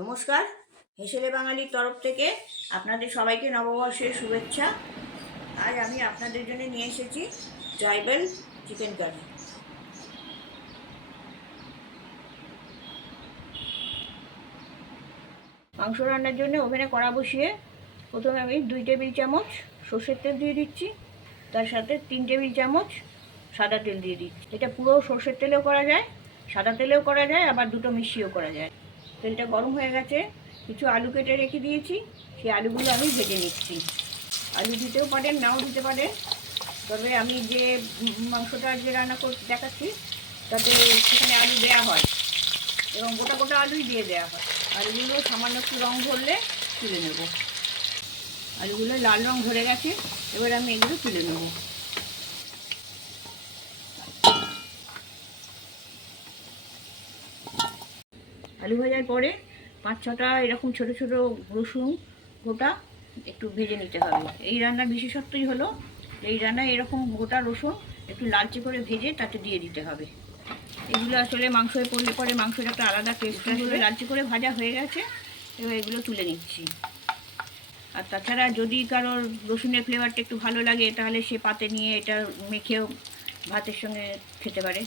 নমস্কার, হেসেলে বাঙালির তরফ থেকে আপনাদের সবাইকে নববর্ষের শুভেচ্ছা। আজ আমি আপনাদের জন্য নিয়ে এসেছি ট্রাইবাল চিকেন কারি। মাংস রান্নার জন্য ওভেনে কড়া বসিয়ে প্রথমে আমি 2 টেবিল চামচ সর্ষের তেল দিয়ে দিচ্ছি, তার সাথে 3 টেবিল চামচ সাদা তেল দিয়ে দিচ্ছি। এটা পুরো সর্ষের তেলেও করা যায়, সাদা তেলেও করা যায়, আবার দুটো মিশিয়েও করা যায়। তেলটা গরম হয়ে গেছে, কিছু আলু কেটে রেখে দিয়েছি, সেই আলুগুলো আমি ভেজে নিচ্ছি। আলু দিতেও পারেন, নাও দিতে পারেন, তবে আমি যে মাংসটা যে রান্না করতে দেখাচ্ছি তাতে সেখানে আলু দেওয়া হয় এবং গোটা গোটা আলুই দিয়ে দেওয়া হয়। আলুগুলো সামান্য একটু রঙ ধরলে তুলে নেব। আলুগুলো লাল রঙ ধরে গেছে, এবার আমি এগুলো তুলে নেব। আলু ভাজার পরে 5-6টা এরকম ছোট ছোট রসুন গোটা একটু ভেজে নিতে হবে। এই রান্নার বিশেষত্বই হলো এই রান্নায় এরকম গোটা রসুন একটু লালচে করে ভেজে তাতে দিয়ে দিতে হবে। এগুলো আসলে মাংসে পড়লে পরে মাংসের একটা আলাদা টেস্ট আসলে। লালচে করে ভাজা হয়ে গেছে, এবার এগুলো তুলে নিচ্ছি। আর তাছাড়া যদি কারোর রসুনের ফ্লেভারটা একটু ভালো লাগে তাহলে সে পাতে নিয়ে এটা মেখেও ভাতের সঙ্গে খেতে পারে,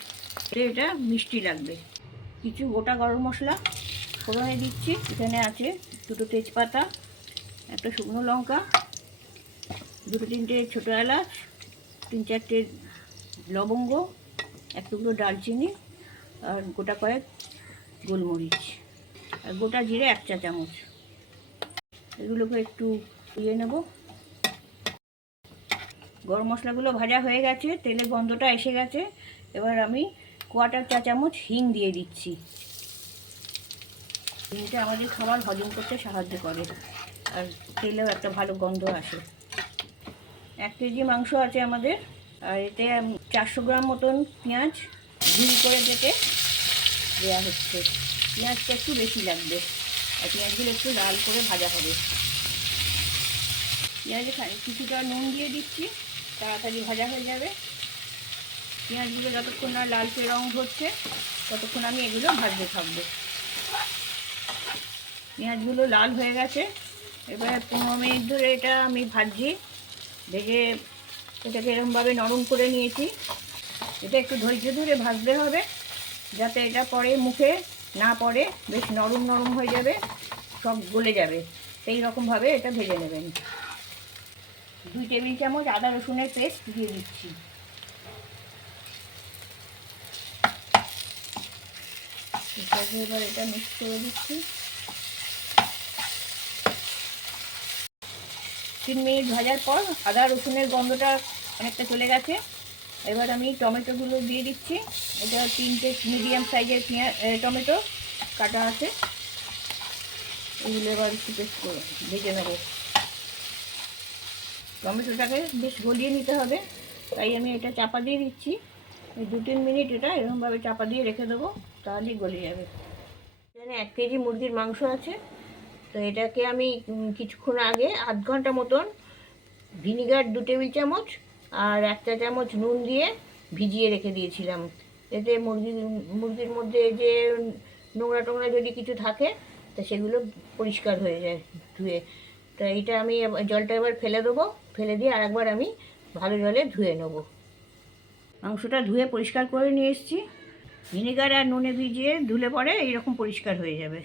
এটা মিষ্টি লাগবে। কিছু গোটা গরম মশলা ফোড়নে দিচ্ছি। এখানে আছে 2টো তেজপাতা, একটা শুকনো লঙ্কা, 2-3টে ছোটো এলাচ, 3-4টে লবঙ্গ, এক টুকরো দারচিনি, আর গোটা কয়েক গোলমরিচ, আর গোটা জিরে 1 চা চামচ। এগুলোকে একটু দিয়ে নেব। গরম মশলাগুলো ভাজা হয়ে গেছে, তেলের গন্ধটা এসে গেছে, এবার আমি 1/4 চা চামচ হিং দিয়ে দিচ্ছি। হিংটা আমাদের খাবার হজম করতে সাহায্য করে, আর তেলেও একটা ভালো গন্ধ আসে। 1 কেজি মাংস আছে আমাদের, আর এতে 400 গ্রাম মতন পেঁয়াজ ঝিরি করে কেটে দেওয়া হচ্ছে। পেঁয়াজটা একটু বেশি লাগবে, আর পেঁয়াজগুলো একটু লাল করে ভাজা হবে। পেঁয়াজে কিছুটা নুন দিয়ে দিচ্ছি, তাড়াতাড়ি ভাজা হয়ে যাবে। পেঁয়াজগুলো যতক্ষণ না লালচে রঙ ধরছে ততক্ষণ আমি এগুলো ভাজতে থাকবো। পেঁয়াজগুলো লাল হয়ে গেছে, এবার 15 মিনিট ধরে এটা আমি ভাজছি। ভেজে এটাকে এরকমভাবে নরম করে নিয়েছি। এটা একটু ধৈর্য ধরে ভাজতে হবে, যাতে এটা পরে মুখে না পড়ে, বেশ নরম নরম হয়ে যাবে, সব গলে যাবে। সেই রকমভাবে এটা ভেজে নেবেন। 2 টেবিল চামচ আদা রসুনের পেস্ট দিয়ে দিচ্ছি। এবার এটা মিক্স করে দিচ্ছি। 3 মিনিট ভাজার পর আদা রসুনের গন্ধটা অনেকটা চলে গেছে। এবার আমি টমেটোগুলো দিয়ে দিচ্ছি। এটা 3টে মিডিয়াম সাইজের টমেটো কাটা আছে, এগুলো এবার একটু পেস্ট করে ভেজে নেব। টমেটোটাকে বেশ গলিয়ে নিতে হবে, তাই আমি এটা চাপা দিয়ে দিচ্ছি। 2-3 মিনিট এটা এরকমভাবে চাপা দিয়ে রেখে দেবো, তাহলেই গলে যাবে। এখানে 1 কেজি মুরগির মাংস আছে, তো এটাকে আমি কিছুক্ষণ আগে আধ ঘন্টা মতন ভিনিগার 2 টেবিল চামচ আর 1 চা চামচ নুন দিয়ে ভিজিয়ে রেখে দিয়েছিলাম। এতে মুরগির মধ্যে যে নোংরা টোংরা যদি কিছু থাকে তা সেগুলো পরিষ্কার হয়ে যায় ধুয়ে। তা এইটা আমি জলটা এবার ফেলে দেবো, ফেলে দিয়ে আরেকবার আমি ভালো জলে ধুয়ে নেব। মাংসটা ধুয়ে পরিষ্কার করে নিয়ে এসেছি। ভিনেগার আর নুনে ভিজিয়ে ধুলে পরে এইরকম পরিষ্কার হয়ে যাবে।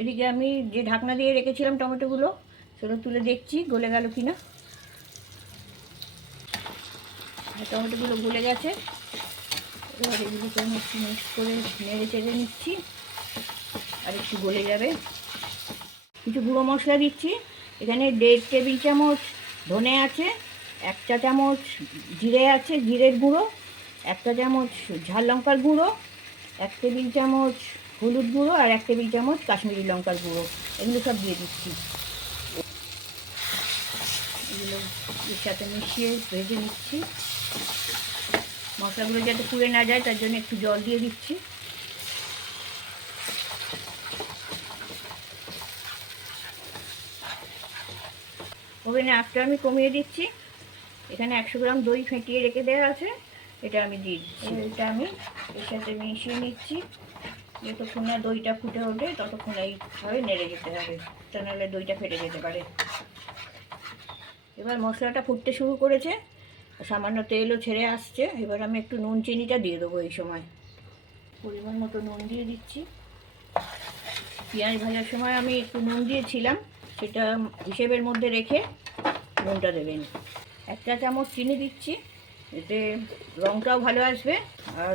এদিকে আমি যে ঢাকনা দিয়ে রেখেছিলাম টমেটোগুলো, সেগুলো তুলে দেখছি গলে গেল কিনা। টমেটোগুলো গলে গেছে, এবার এগুলোকে আমি একটু মিক্স করে নেড়ে চেড়ে নিচ্ছি, আর একটু গলে যাবে। কিছু গুঁড়ো মশলা দিচ্ছি। এখানে 1.5 টেবিল চামচ ধনে আছে, 1 চা চামচ জিরে আছে, জিরের গুঁড়ো, 1 চা চামচ ঝাল লঙ্কার গুঁড়ো, 1 টেবিল চামচ হলুদ গুঁড়ো, আর 1 টেবিল চামচ কাশ্মীরি লঙ্কার গুঁড়ো। এগুলো সব দিয়ে দিচ্ছি। এগুলো এর সাথে মিশিয়ে ভেজে নিচ্ছি। মশলাগুলো যাতে পুড়ে না যায় তার জন্য একটু জল দিয়ে দিচ্ছি। ওভেনে আঁচটা আমি কমিয়ে দিচ্ছি। এখানে 100 গ্রাম দই ফেটিয়ে রেখে দেওয়া আছে, এটা আমি দিয়ে দিচ্ছি। এটা আমি এর সাথে মিশিয়ে নিচ্ছি। যতক্ষণ না দইটা ফুটে ওঠে ততক্ষণ এইভাবে নেড়ে যেতে হবে, তা নাহলে দইটা ফেটে যেতে পারে। এবার মশলাটা ফুটতে শুরু করেছে, সামান্য তেলও ছেড়ে আসছে। এবার আমি একটু নুন চিনিটা দিয়ে দেবো। এই সময় পরিমাণ মতো নুন দিয়ে দিচ্ছি। পেঁয়াজ ভাজার সময় আমি একটু নুন দিয়েছিলাম, সেটা হিসেবের মধ্যে রেখে নুনটা দেবেন। 1 চা চামচ চিনি দিচ্ছি, এতে রঙটাও ভালো আসবে আর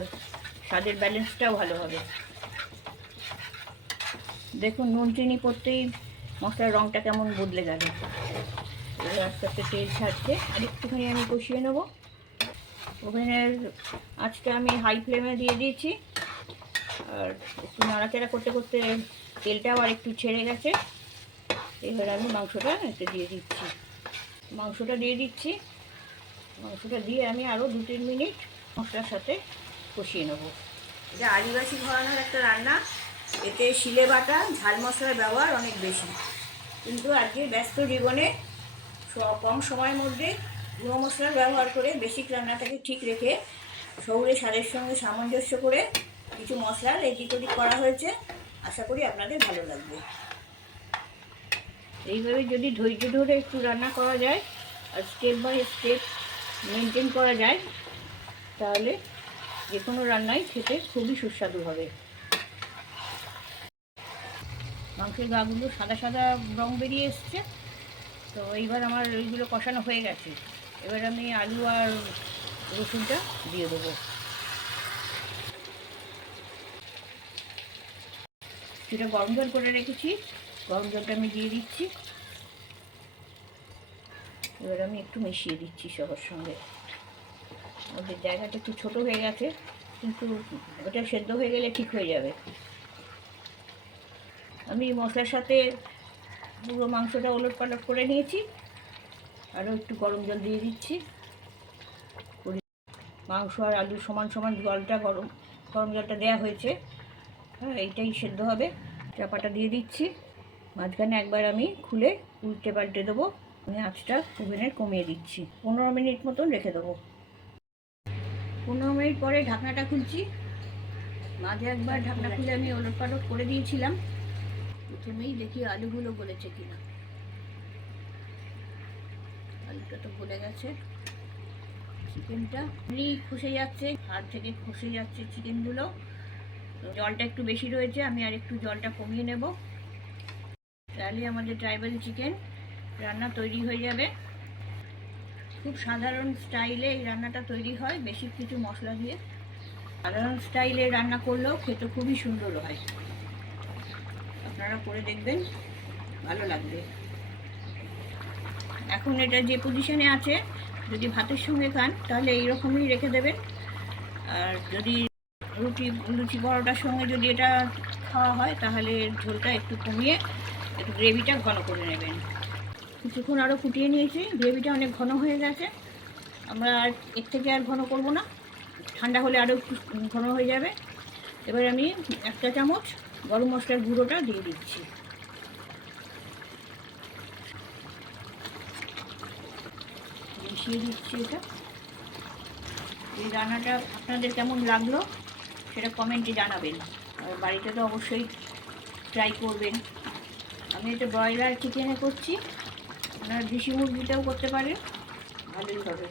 স্বাদের ব্যালেন্সটাও ভালো হবে। দেখুন নুন চিনি পড়তেই মশলার রঙটা কেমন বদলে গেল। এবার আস্তে আস্তে তেল ছাড়ছে, আর একটুখানি আমি কষিয়ে নেব। ওভেনের আঁচটা আমি হাই ফ্লেমে দিয়ে দিয়েছি, আর একটু নাড়াচাড়া করতে করতে তেলটাও আর একটু ছেড়ে গেছে। এবার আমি মাংসটা এতে দিয়ে দিচ্ছি। মাংসটা দিয়ে আমি আরও 2-3 মিনিট মশলার সাথে কষিয়ে নেব। এটা আদিবাসী ঘরানার একটা রান্না, এতে শিলে বাটা ঝাল মশলার ব্যবহার অনেক বেশি, কিন্তু আজকে ব্যস্ত জীবনে কম সময়ের মধ্যে গুঁড়ো মশলার ব্যবহার করে বেসিক রান্নাটাকে ঠিক রেখে শহুরে স্বাদের সঙ্গে সামঞ্জস্য করে কিছু মশলার এদিক ওদিক করা হয়েছে। আশা করি আপনাদের ভালো লাগবে। এইভাবে যদি ধৈর্য ধরে একটু রান্না করা যায় আর স্টেপ বাই স্টেপ মেনটেন করা যায়, তাহলে যে কোনো রান্নাই খেতে খুবই সুস্বাদু হবে। মাংসের গাগুলো সাদা সাদা রং বেরিয়ে এসছে, তো এইবার আমার ওইগুলো কষানো হয়ে গেছে। এবার আমি আলু আর রসুনটা দিয়ে দেবো। সেটা গরম জল করে রেখেছি, গরম জলটা আমি দিয়ে দিচ্ছি। এবার আমি একটু মিশিয়ে দিচ্ছি সবার সঙ্গে। ওদের জায়গাটা একটু ছোটো হয়ে গেছে, কিন্তু ওটা সেদ্ধ হয়ে গেলে ঠিক হয়ে যাবে। আমি মশলার সাথে পুরো মাংসটা ওলট পালট করে নিয়েছি, আরও একটু গরম জল দিয়ে দিচ্ছি। মাংস আর আলু সমান সমান জলটা গরম জলটা দেওয়া হয়েছে। হ্যাঁ, এইটাই সেদ্ধ হবে। চাপাটা দিয়ে দিচ্ছি, মাঝখানে একবার আমি খুলে উল্টে পাল্টে দেবো। আমি আঁচটা ওভেনের কমিয়ে দিচ্ছি, 15 মিনিট মতন রেখে দেবো। 15 মিনিট পরে ঢাকনাটা খুলছি। মাঝে একবার ঢাকনা খুলে আমি ওলট পালট করে দিয়েছিলাম। প্রথমেই দেখি আলুগুলো গলেছে কিনা। আলুটা তো গলে গেছে। চিকেনটা খসে যাচ্ছে, হাত থেকে খসে যাচ্ছে চিকেনগুলো। জলটা একটু বেশি রয়েছে, আমি আর একটু জলটা কমিয়ে নেব, তাহলে আমাদের ট্রাইবাল চিকেন রান্না তৈরি হয়ে যাবে। খুব সাধারণ স্টাইলে এই রান্নাটা তৈরি হয়, বেশি কিছু মশলা দিয়ে। সাধারণ স্টাইলে রান্না করলেও খেতে খুবই সুন্দর হয়। আপনারা করে দেখবেন, ভালো লাগবে। এখন এটা যে পজিশনে আছে, যদি ভাতের সঙ্গে খান তাহলে এইরকমই রেখে দেবেন। আর যদি লুচি পরোটার সঙ্গে যদি এটা খাওয়া হয়, তাহলে ঝোলটা একটু কমিয়ে একটু গ্রেভিটা ঘন করে নেবেন। কিছুক্ষণ আরও ফুটিয়ে নিয়েছি, গ্রেভিটা অনেক ঘন হয়ে গেছে। আমরা আর এর থেকে আর ঘন করব না, ঠান্ডা হলে আরও একটু ঘন হয়ে যাবে। এবার আমি 1 চা চামচ গরম মশলার গুঁড়োটা দিয়ে দিচ্ছি। মিশিয়ে দিচ্ছি এটা। এই রান্নাটা আপনাদের কেমন লাগলো সেটা কমেন্টে জানাবেন, আর বাড়িতে তো অবশ্যই ট্রাই করবেন। আমি এটা ব্রয়লার চিকেনে করছি, আপনারা দেশি মুরগিটাও করতে পারেন, ভালোই হবে।